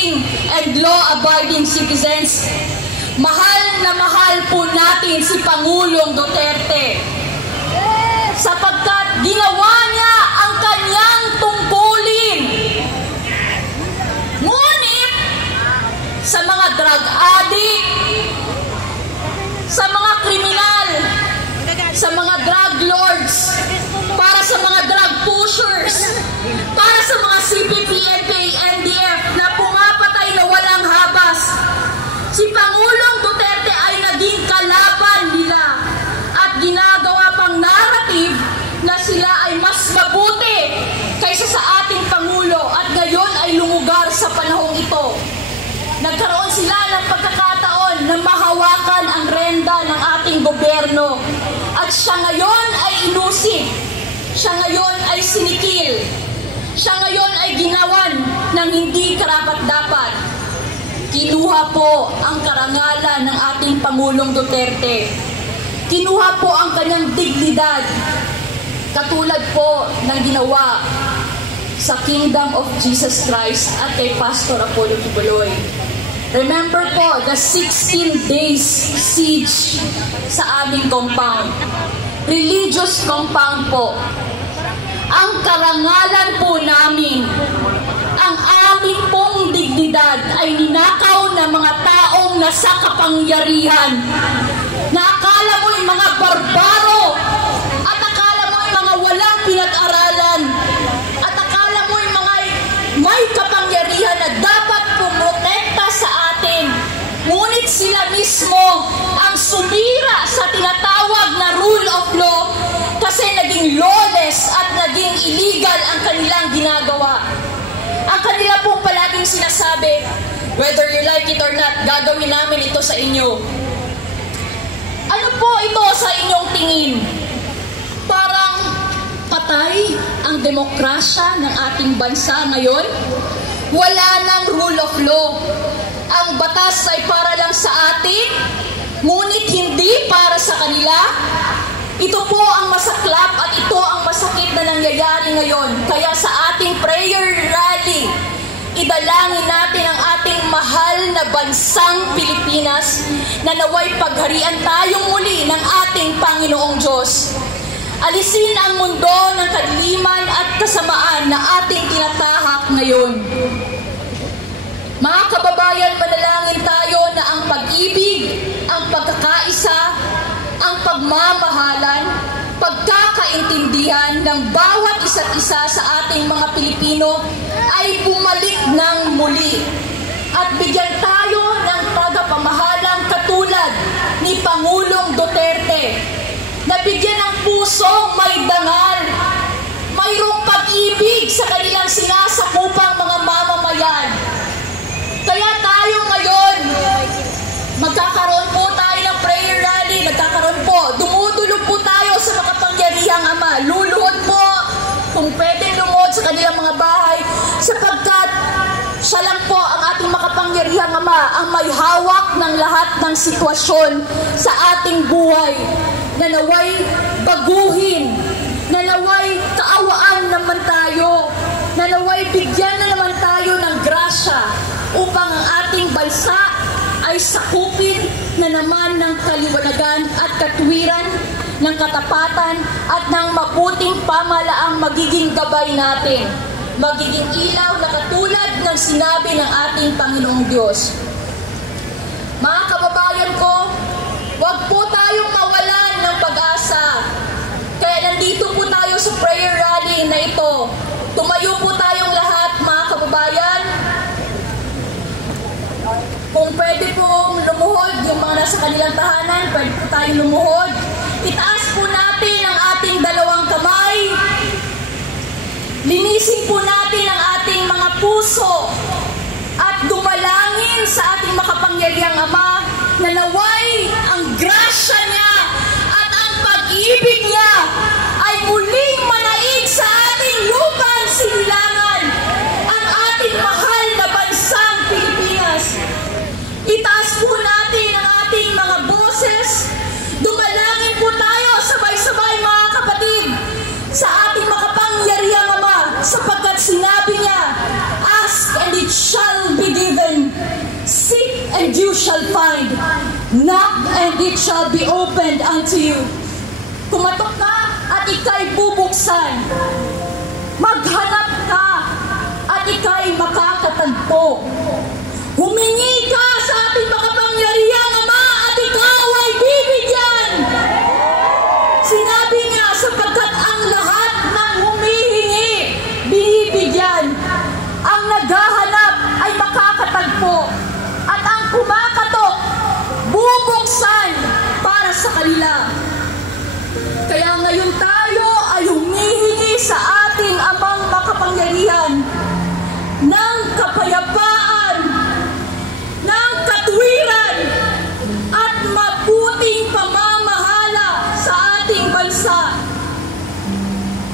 working and law-abiding citizens. Mahal na mahal po natin si Pangulong Duterte sapagkat ginawa niya ang kanyang tungkulin. Ngunit sa mga drug addict, sa mga kriminal, sa mga drug lords, para sa mga drug pushers, para sa mga CPP, NPA, NDF na pumapatay na walang habas, si Pangulong Duterte ay naging kalaban nila at ginagawa pang narrative na sila ay mas mabuti kaysa sa ating Pangulo at ngayon ay lumugar sa panahong ito. Nagkaroon sila ng pagkakataon na mahawakan ang renda ng ating gobyerno at siya ngayon ay inusig, siya ngayon ay sinikil, siya ngayon ay ginawan ng hindi karapat-dapat. Kinuha po ang karangalan ng ating Pangulong Duterte. Kinuha po ang kanyang dignidad, katulad po ng ginawa sa Kingdom of Jesus Christ at kay Pastor Apollo Kibuloy. Remember po, the 16 days siege sa aming compound. Religious compound po. Ang karangalan po namin, ang aming pong dignidad ay ninakaw ng mga taong nasa kapangyarihan. Na akala mo yung mga barbaro at akala mo yung mga walang pinag-aralan at akala mo yung mga may kapangyarihan na dapat pumotekta sa atin. Ngunit sila mismo ang sumira sa tinatawag na rule of law kasi naging lawless at naging illegal ang kanilang ginagawa. Ang kanila pong palaging sinasabi, whether you like it or not, gagawin namin ito sa inyo. Ano po ito sa inyong tingin? Parang patay ang demokrasya ng ating bansa ngayon? Wala nang rule of law. Ang batas ay para lang sa atin, ngunit hindi para sa kanila. Ito po ang masaklap at ito ang masakit na nangyayari ngayon. Kaya sa ating prayer rally, idalangin natin ang ating mahal na bansang Pilipinas na naway pagharian tayong muli ng ating Panginoong Diyos. Alisin ang mundo ng kadiliman at kasamaan na ating tinatahak ngayon. Mga kababayan, manalangin tayo na ang pag-ibig, ang pagkakaisa, ang pagmamahalan, pagkakaintindihan ng bawat isa't isa sa ating mga Pilipino ay bumalik ng muli. At bigyan tayo ng tagapamahalang katulad ni Pangulong Duterte na bigyan ng pusong may dangal, mayroong pag-ibig sa kanilang sinasakupang mga mamamayan. Kaya tayo ngayon, magkakaroon po tayo ng prayer rally, magkakaroon po, dumudulog po tayo sa makapangyarihang Ama, luluhod po kung pwedeng lumuhod sa kanilang mga bahay, sapagkat siya lang po ang ating makapangyarihang Ama, ang may hawak ng lahat ng sitwasyon sa ating buhay, na naway baguhin, na naway kaawaan naman tayo, na naway bigyan na naman tayo ng grasya upang ang ating bansa ay sakupin na naman ng kaliwanagan at katwiran, ng katapatan at ng mabuting pamalaang magiging gabay natin, magiging ilaw na katulad ng sinabi ng ating Panginoong Diyos. Mga kababayan ko, huwag po tayong mawalan ng pag-asa. Kaya nandito po tayo sa prayer rally na ito. Tumayo po tayong lahat, mga kababayan. Kung pwede pong lumuhod, yung mga nasa kanilang tahanan, pwede po tayong lumuhod. Itaas po natin ang ating dalawang kamay. Linisin po natin ang ating mga puso at dumalangin sa ating makapangyarihang Ama na naway ang grasya niya at ang pag-ibig niya ay muling manaig sa ating lupang sinilangan, ang ating mahal na bansang Pilipinas. Itaas po natin ang ating mga boses. Dumalangin po tayo sabay-sabay, mga kapatid, sa ating makapangyarihang Ama, sapagkat sinabi niya, ask and it shall be given. and it shall be opened unto you. Kumatok ka at ika'y bubuksan. Maghanap ka at ika'y makakatagpo. Humingi ka sa ating makapangyarihang Ama at ikaw ay bibigyan. Sinabi niya, sapagkat ang lahat ng humihingi, binibigyan. Ang naghahanap ay makakatagpo. At ang kumakatok, bubuksan para sa kanila. Kaya ngayon tayo ay humihingi sa ating Amang makapangyarihan ng kapayapaan, ng katwiran, at mabuting pamamahala sa ating bansa.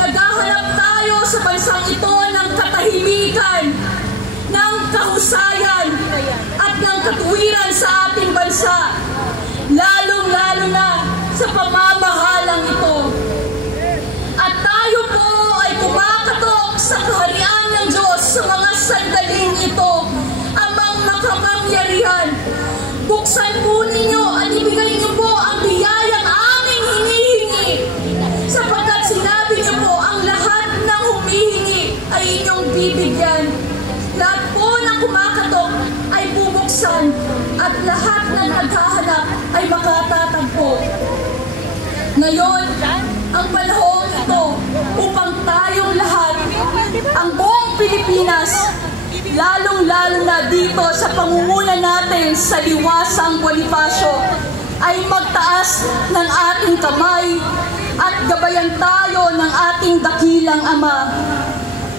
Naghahanap tayo sa bansang ito ng katahimikan, ng kahusayan, at ng katwiran sa ating bansa, lalong-lalo na sa pamamahalang ito. At tayo po ay kumakatok sa kaharian ng Diyos sa mga sandaling ito. Amang makapangyarihan, buksan po ninyo at ibigay niyo po ang biyayang aming hinihingi, sapagkat sinabi niyo po ang lahat ng humihingi ay inyong bibigyan. Lahat po ng kumakatok ay bubuksan at lahat ng naghahanap ay makatatagpo. Ngayon, ang panahon ito upang tayong lahat, ang buong Pilipinas, lalong-lalo na dito sa pangunguna natin sa Liwasang Bonifacio, ay magtaas ng ating kamay at gabayan tayo ng ating dakilang Ama.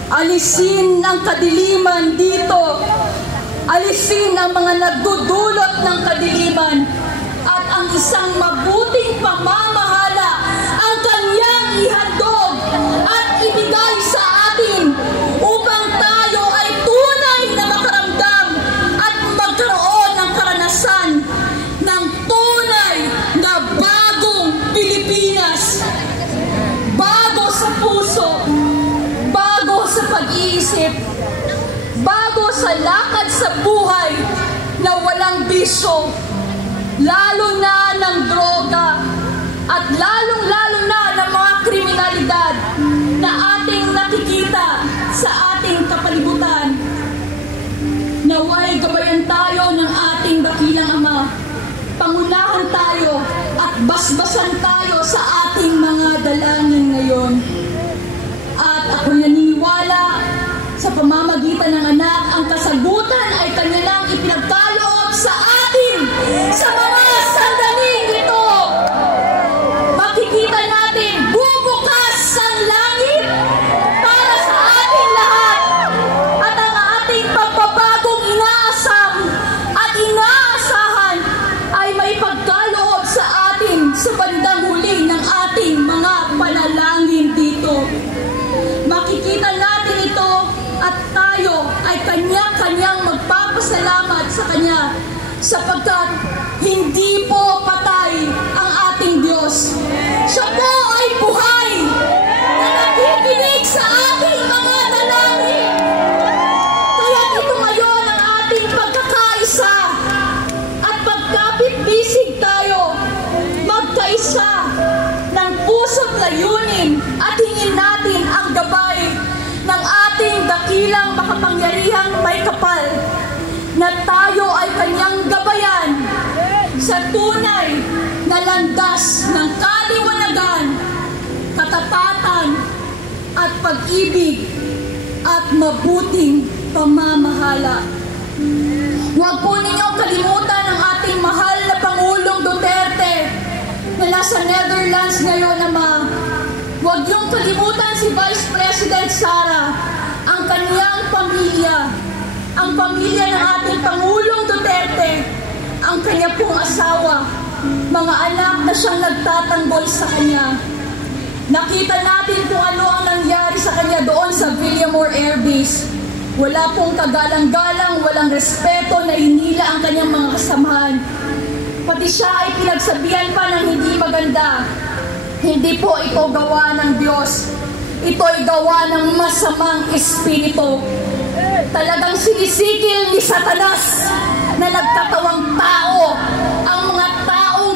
Alisin ang kadiliman dito, alisin ang mga nagdudulot ng kadiliman, at ang isang mabuting pamamahala ang kanyang ihandog at ibigay sa atin upang tayo ay tunay na makaramdam at magkaroon ng karanasan ng tunay na bagong Pilipinas. Bago sa puso, bago sa pag-iisip, bago sa lakad sa buhay na walang bisyo, lalo na ng droga, at lalong-lalo na ng mga kriminalidad na ating nakikita sa ating kapalibutan. Naway gabayan tayo ng ating dakilang Ama. Pangunahan tayo at basbasan tayo sa ating mga dalangin ngayon. At ako naniniwala sa pamamagitan ng anak, ang kasagutan ay kanya lang ipinagkaloob sa atin sa mga sandaling ito. Makikita natin, bubukas ang langit para sa ating lahat, at ang ating pagbabagong inaasam at inaasahan ay may pagkaloob sa atin sa bandang huli ng ating mga panalangin dito. Makikita natin ito at tayo ay kanya-kanyang magpapasalamat sa Kanya, sapagkat hindi po patay ang ating Diyos. Siya po ay buhay na nakikinig sa ating mga dalangin. Kaya ito ngayon ang ating pagkakaisa at pagkapit-bisig tayo, magkaisa ng puso't layunin, at hingin natin ang gabay ng ating dakilang makapangyarihang may kapal, na tayo ay kanyang gabayan sa tunay na landas ng kaliwanagan, katapatan at pag-ibig at mabuting pamamahala. Huwag po ninyong kalimutan ang ating mahal na Pangulong Duterte na nasa Netherlands ngayon, Ama. Huwag niyong kalimutan si Vice President Sara, ang kanyang pamilya, ang pamilya ng ating Pangulong Duterte, ang kanya pong asawa, mga anak na siyang nagtatanggol sa kanya. Nakita natin kung ano ang nangyari sa kanya doon sa Villamor Air Base. Wala pong kagalang-galang, walang respeto na inila ang kanyang mga kasamahan. Pati siya ay pinagsabihan pa ng hindi maganda. Hindi po ito gawa ng Diyos. Ito ay gawa ng masamang espiritu. Talagang sinisikil ni Satanas na nagtatawang tao ang mga taong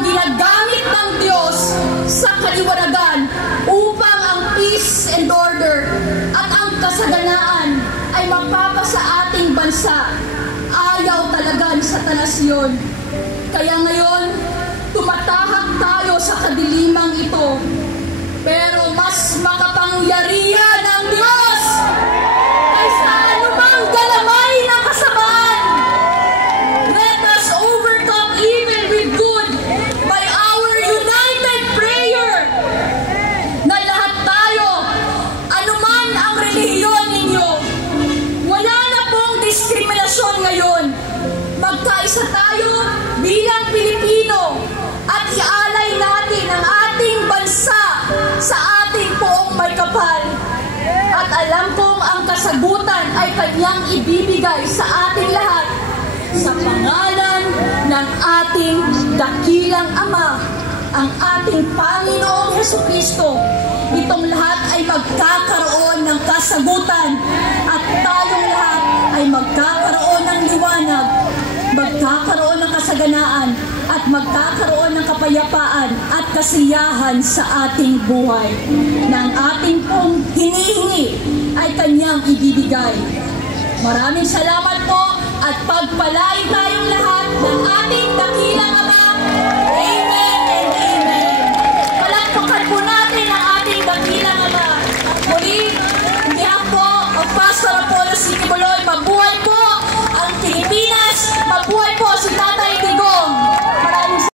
kaliwanagan upang ang peace and order at ang kasaganaan ay mapapasa ating bansa. Ayaw talaga ni Satanas yun. Kaya ngayon, tumatahak tayo sa kadilimang ito. Pero mas makapangyarihan ang Diyos kaysa anumang galamay ng kasamaan. Let us overcome evil with good by our united prayer. Na lahat tayo, anuman ang relihiyon ninyo, wala na pong diskriminasyon ngayon. Magkaisa tayo bilang Pilipino at ialay natin ang ating bansa sa ating poong may kapal. At alam kong ang kasagutan ay kanyang ibibigay sa ating lahat sa pangalan ng ating dakilang Ama, ang ating Panginoong Hesukristo. Itong lahat ay magkakaroon ng kasagutan at tayong lahat ay magkakaroon ng liwanag, magkakaroon ng kasaganaan at magkakaroon ng kapayapaan at kasiyahan sa ating buhay. Na ang ating pong hinihingi ay kanyang ibibigay. Maraming salamat po at pagpalain tayong lahat ng ating dakilang Ama. Amen.